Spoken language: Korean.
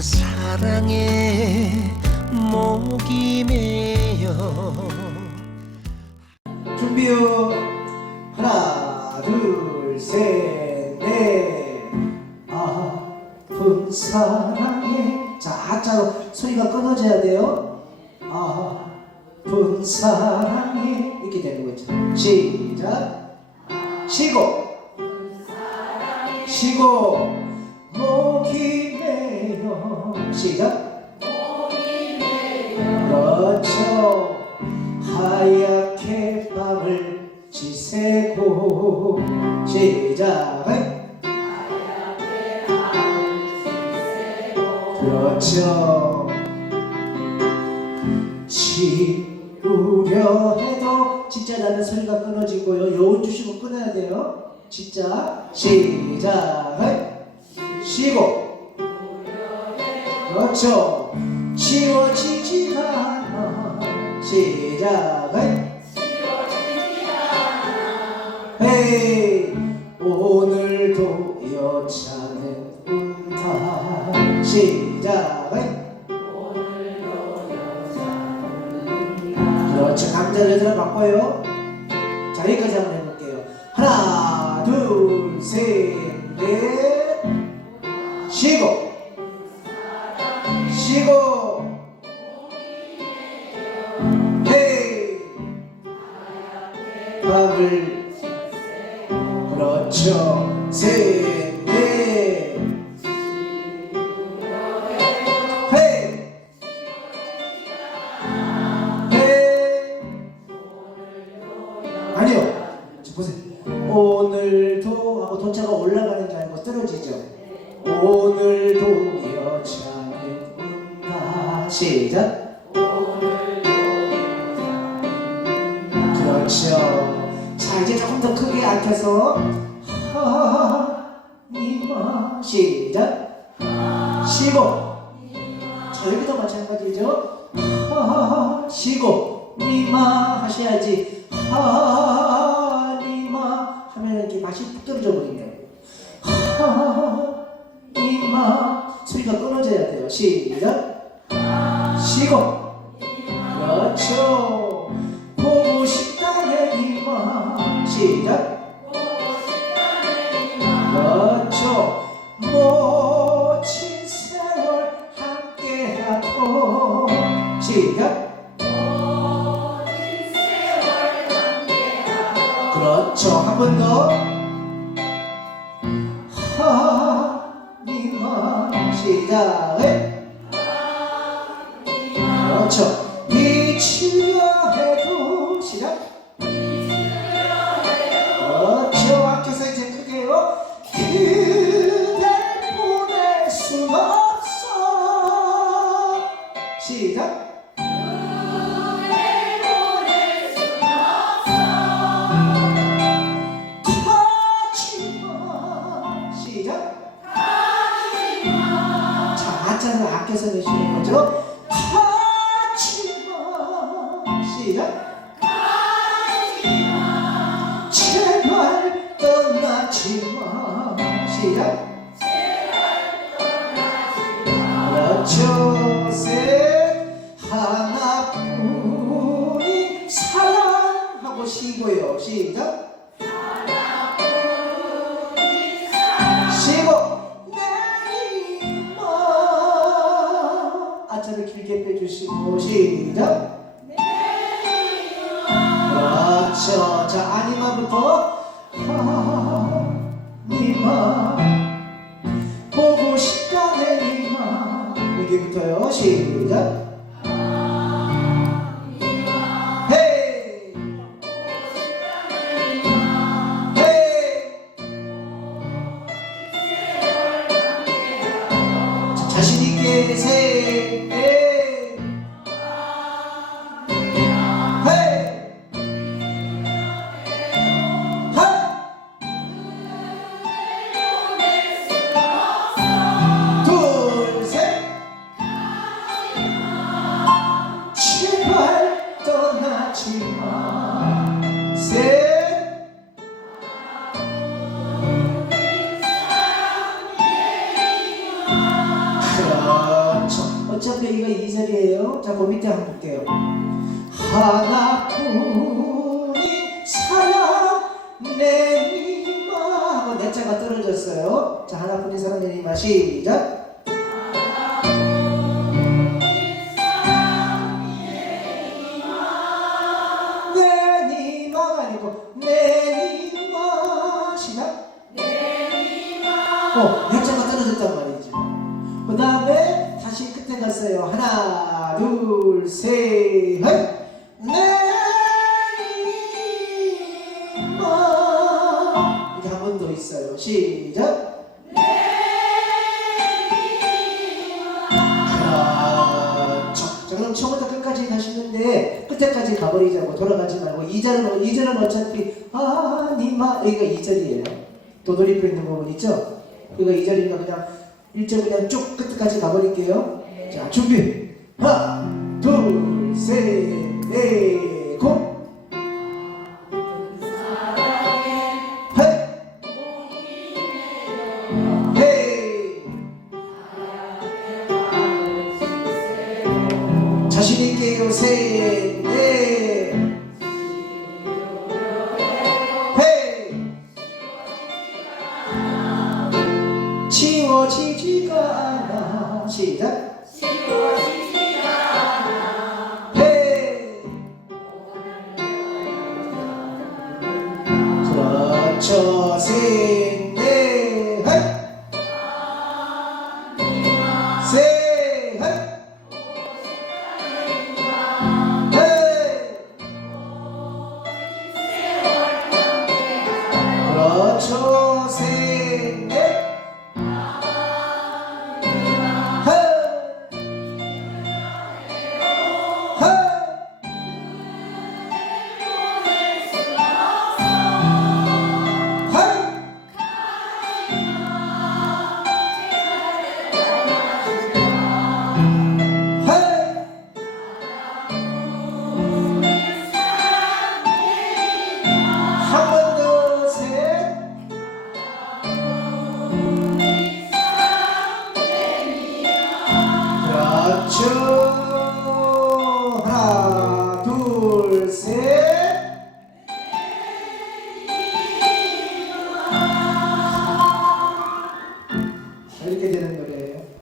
사랑에 목이 메여. 준비요. 하나 둘셋넷. 아픈 사랑에. 자 하자로 소리가 끊어져야 돼요. 아픈 사랑에. 이렇게 되는 거죠. 시작. 쉬고. 쉬고. 목이 메여 시작. 그렇죠 하얗게 밤을 지새고. 시작 그렇죠 지우려 해도 진짜 나는 소리가 끊어지고요. 여운 주시고 끊어야 돼요. 진짜. 시작 쉬고 그렇죠 지워지지가 않아. 시작 헤이 오늘도 여자는 운다 시작 그렇죠. 남자 여자를 바꿔요. 자 여기까지 한번 해볼게요. 하나 둘셋넷. 쉬고 헤이 헤이 아니요. 저 보세요. 오늘도 하고 도차가 올라가는 줄 알고 떨어지죠. 오늘도 여자는 운다. 시작. 그렇죠. 자 이제 조금 더 크게 앉혀서 하니마 시작 쉬고 자 여기도 마찬가지죠 하 쉬고 니마 하셔야지 하니마 하면 이렇게 맛이 뚝 떨어져 버리네요 이마 소리가 끊어져야 돼요. 시작. 쉬고. 그렇죠. 보고 싶다네 이마. 시작. 그렇죠. 한 번 더. 하니마 시작해 그렇죠 시작. 셋 하나뿐인 사랑하고 쉬고요. 시작. 쉬고 내리마 아차를 길게 빼주시고 시작 그렇죠 자 아니마부터 니마 보고 싶다 내리마 여기부터요? 시작 그렇죠. 어차피 이거 2절이에요. 자. 하나뿐인 사랑 내 자가 떨어졌어요. 자, 하나뿐인 사랑 내니마 시작. 어, 약자가 떨어졌단 말이지. 그 다음에 다시 끝에 갔어요. 하나, 둘, 셋, 넷. 내리마. 이게 한 번 더 있어요. 시작. 자, 그럼 처음부터 끝까지 가시는데 끝에까지 가버리자고 돌아가지 말고 2절은, 2절은 어차피 아니마 여기가 2절이에요. 도돌이표 있는 부분 있죠? 이거 2절이니까 그냥 1절 그냥 쭉 끝까지 가버릴게요. 자, 준비. 하나, 둘, 셋, 넷, 고! 헤이! 헤이! 자신 있게요. 셋, 넷. Oh.